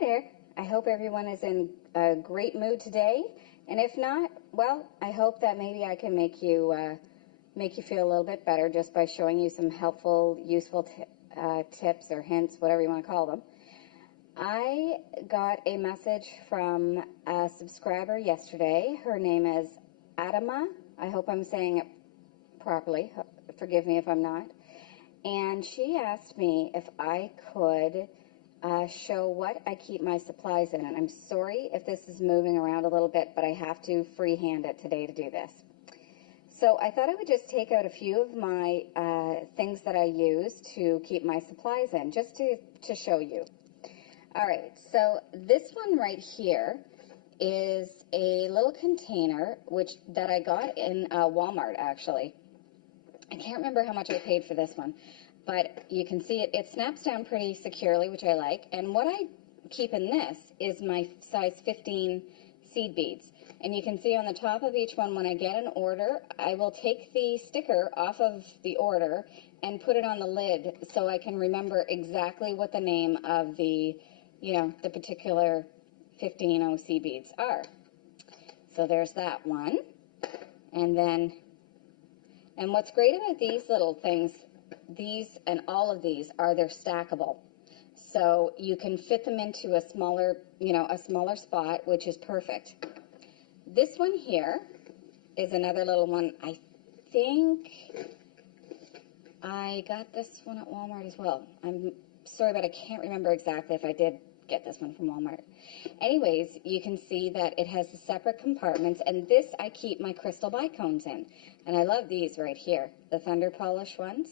there. I hope everyone is in a great mood today. And if not, well, I hope that maybe I can make you feel a little bit better just by showing you some helpful, useful tips or hints, whatever you want to call them. I got a message from a subscriber yesterday. Her name is Adama. I hope I'm saying it properly. Forgive me if I'm not. And she asked me if I could show what I keep my supplies in. And I'm sorry if this is moving around a little bit, but I have to freehand it today to do this. So I thought I would just take out a few of my things that I use to keep my supplies in, just to show you. All right, so this one right here is a little container that I got in Walmart, actually. I can't remember how much I paid for this one, but you can see it snaps down pretty securely, which I like. And what I keep in this is my size 15 seed beads. And you can see on the top of each one, when I get an order, I will take the sticker off of the order and put it on the lid so I can remember exactly what the name of the particular 15 seed beads are. So there's that one. And what's great about these little things, these and all of these they're stackable. So you can fit them into a smaller spot, which is perfect. This one here is another little one. I think I got this one at Walmart as well. I'm sorry, but I can't remember exactly if I did get this one from Walmart. Anyways, you can see that it has the separate compartments, and this I keep my crystal bicones in. And I love these right here, the Thunder Polish ones.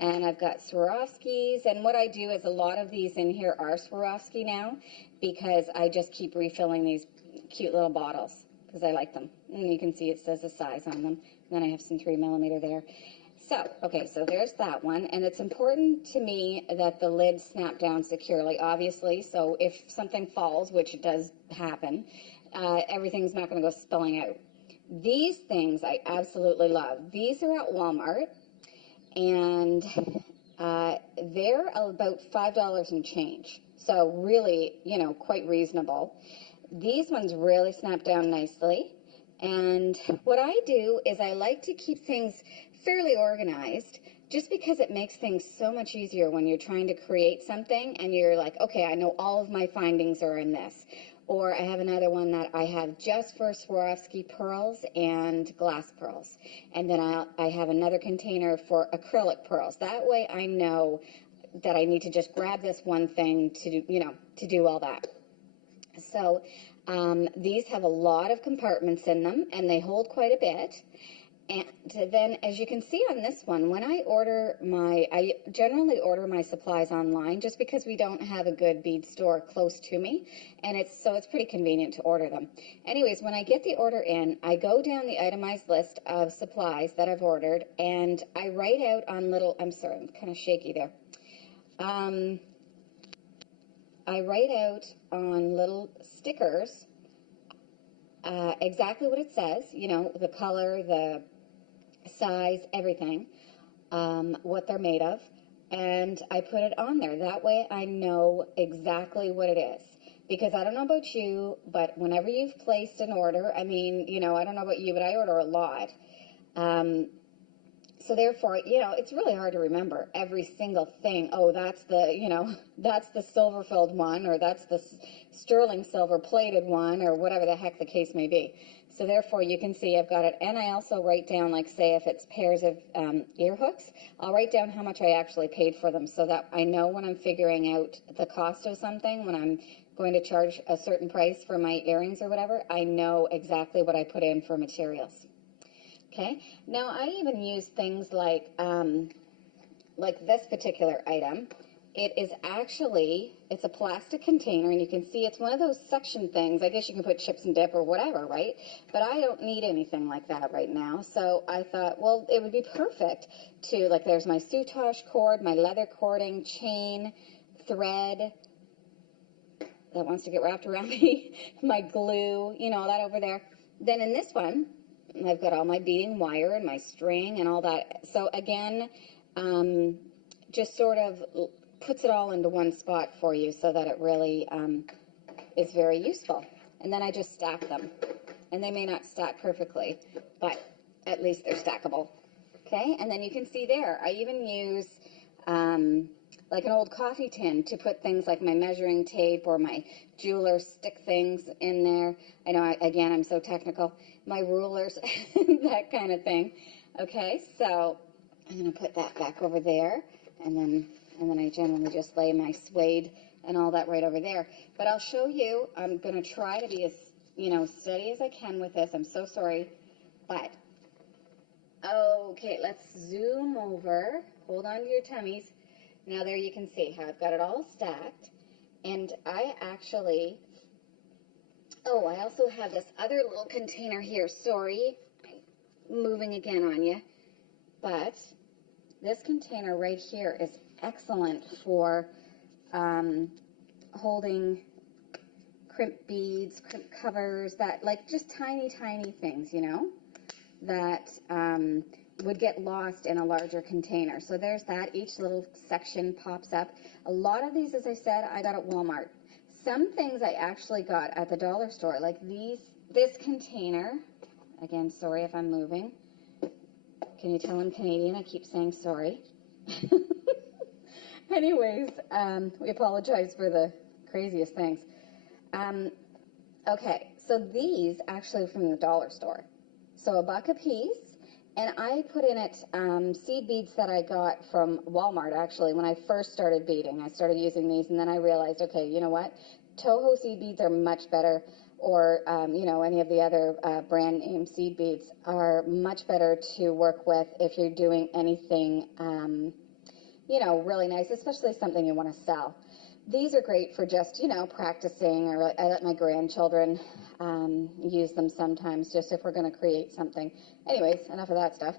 And I've got Swarovskis, and what I do is a lot of these in here are Swarovski now, because I just keep refilling these cute little bottles, because I like them. And you can see it says the size on them. And then I have some 3mm there. So, okay, so there's that one, and it's important to me that the lid snap down securely, obviously, so if something falls, which does happen, everything's not going to go spilling out. These things I absolutely love. These are at Walmart, and they're about $5 and change, so really, quite reasonable. These ones really snap down nicely, and what I do is I like to keep things fairly organized, just because it makes things so much easier when you're trying to create something and you're like, okay, I know all of my findings are in this. Or I have another one that I have just for Swarovski pearls and glass pearls. And then I have another container for acrylic pearls. That way I know that I need to just grab this one thing to do all that. So these have a lot of compartments in them, and they hold quite a bit. And then, as you can see on this one, when I generally order my supplies online, just because we don't have a good bead store close to me, and it's pretty convenient to order them. Anyways, when I get the order in, I go down the itemized list of supplies that I've ordered, and I write out on little, I'm sorry, I'm kind of shaky there. I write out on little stickers exactly what it says, the color, the size, everything, what they're made of, and I put it on there. That way I know exactly what it is. Because I don't know about you, but whenever you've placed an order, I don't know about you, but I order a lot. So therefore, it's really hard to remember every single thing. Oh, that's the silver-filled one, or that's the sterling silver-plated one, or whatever the heck the case may be. So therefore, you can see I've got it, and I also write down, like, say, if it's pairs of ear hooks, I'll write down how much I actually paid for them, so that I know when I'm figuring out the cost of something, when I'm going to charge a certain price for my earrings or whatever, I know exactly what I put in for materials. Okay, now I even use things like this particular item. It's a plastic container, and you can see it's one of those suction things. I guess you can put chips and dip or whatever, right? But I don't need anything like that right now. So I thought, well, it would be perfect to, like, there's my soutache cord, my leather cording, chain, thread that wants to get wrapped around me, my glue, all that over there. Then in this one, I've got all my beading wire and my string and all that. So again, just sort of puts it all into one spot for you so that it really is very useful. And then I just stack them. And they may not stack perfectly, but at least they're stackable. Okay, and then you can see there, I even use like an old coffee tin to put things like my measuring tape or my jeweler stick things in there. I know, again, I'm so technical. My rulers, that kind of thing. Okay, so I'm going to put that back over there, and then I generally just lay my suede and all that right over there. But I'll show you, I'm going to try to be as, steady as I can with this. I'm so sorry, but okay, let's zoom over. Hold on to your tummies. Now there you can see how I've got it all stacked. And I actually, I also have this other little container here. Sorry, I'm moving again on you. But this container right here is excellent for holding crimp beads, crimp covers, that like just tiny, tiny things, that would get lost in a larger container. So there's that. Each little section pops up. A lot of these, as I said, I got at Walmart. Some things I actually got at the dollar store, like this container. Again, sorry if I'm moving. Can you tell I'm Canadian? I keep saying sorry. Anyways, we apologize for the craziest things. Okay, so these actually from the dollar store. So $1 a piece. And I put in it seed beads that I got from Walmart, actually, when I first started beading. I started using these, and then I realized, okay, you know what? Toho seed beads are much better, or, any of the other brand name seed beads are much better to work with if you're doing anything, really nice, especially something you want to sell. These are great for just, practicing, or I let my grandchildren use them sometimes, just if we're going to create something. Anyways, enough of that stuff.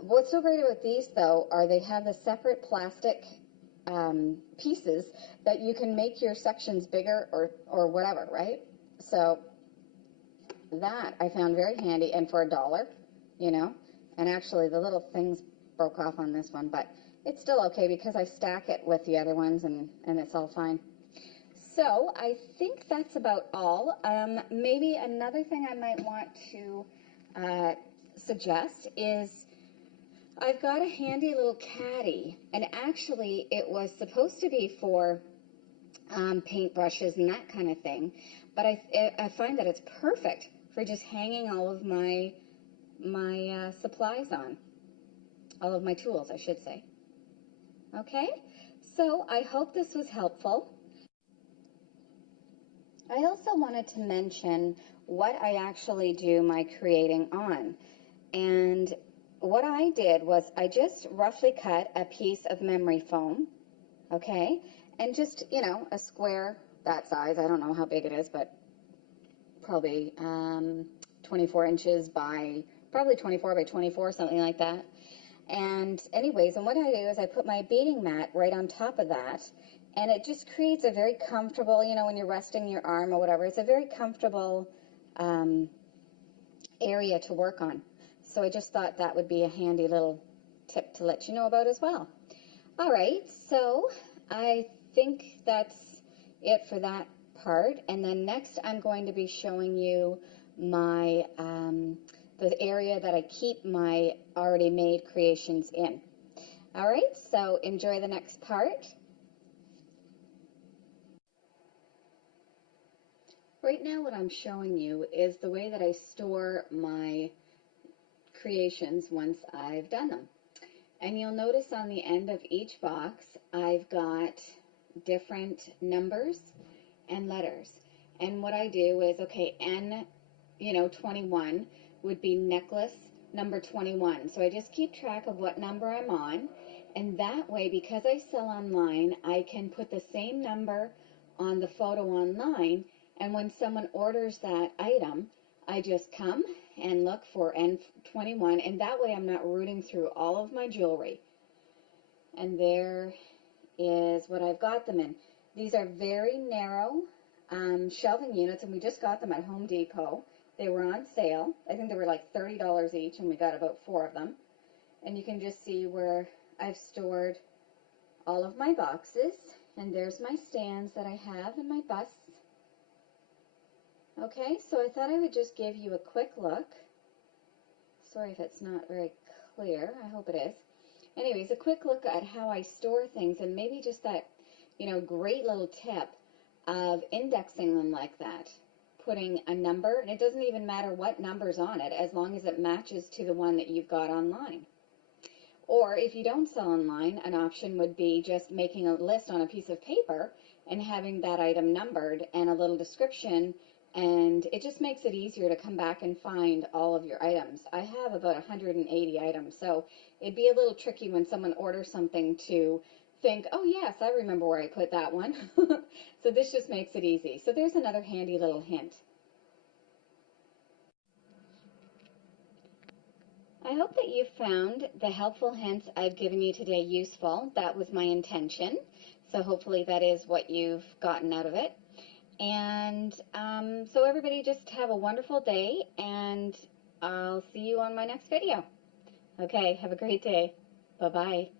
What's so great about these, though, are they have the separate plastic pieces that you can make your sections bigger or whatever, right? So that I found very handy, and for $1, and actually the little things broke off on this one, but it's still okay because I stack it with the other ones, and it's all fine. So I think that's about all. Maybe another thing I might want to suggest is I've got a handy little caddy, and actually it was supposed to be for paint brushes and that kind of thing, but I find that it's perfect for just hanging all of my supplies on, all of my tools, I should say. Okay, so I hope this was helpful. I also wanted to mention what I actually do my creating on. And what I did was I just roughly cut a piece of memory foam, okay, and just, a square that size. I don't know how big it is, but probably 24 inches by, probably 24 by 24, something like that. And anyways, and what I do is I put my beading mat right on top of that, and it just creates a very comfortable, when you're resting your arm or whatever, it's a very comfortable area to work on. So I just thought that would be a handy little tip to let you know about as well. All right, so I think that's it for that part. And then next I'm going to be showing you my the area that I keep my already made creations in. All right, so enjoy the next part. Right now what I'm showing you is the way that I store my creations once I've done them. And you'll notice on the end of each box I've got different numbers and letters. And what I do is, okay, N, 21 would be necklace number 21. So I just keep track of what number I'm on, and that way, because I sell online, I can put the same number on the photo online, and when someone orders that item, I just come and look for N21, and that way I'm not rooting through all of my jewelry. And there is what I've got them in. These are very narrow shelving units, and we just got them at Home Depot. They were on sale. I think they were like $30 each, and we got about 4 of them. And you can just see where I've stored all of my boxes, and there's my stands that I have and my busts. Okay, so I thought I would just give you a quick look. Sorry if it's not very clear. I hope it is. Anyways, a quick look at how I store things, and maybe just that, great little tip of indexing them like that. Putting a number, and it doesn't even matter what number's on it, as long as it matches to the one that you've got online. Or if you don't sell online, an option would be just making a list on a piece of paper and having that item numbered and a little description, and it just makes it easier to come back and find all of your items. I have about 180 items, so it'd be a little tricky when someone orders something to think, oh yes, I remember where I put that one. So this just makes it easy. So there's another handy little hint. I hope that you found the helpful hints I've given you today useful. That was my intention. So hopefully that is what you've gotten out of it. And so everybody just have a wonderful day, and I'll see you on my next video. Okay, have a great day. Bye-bye.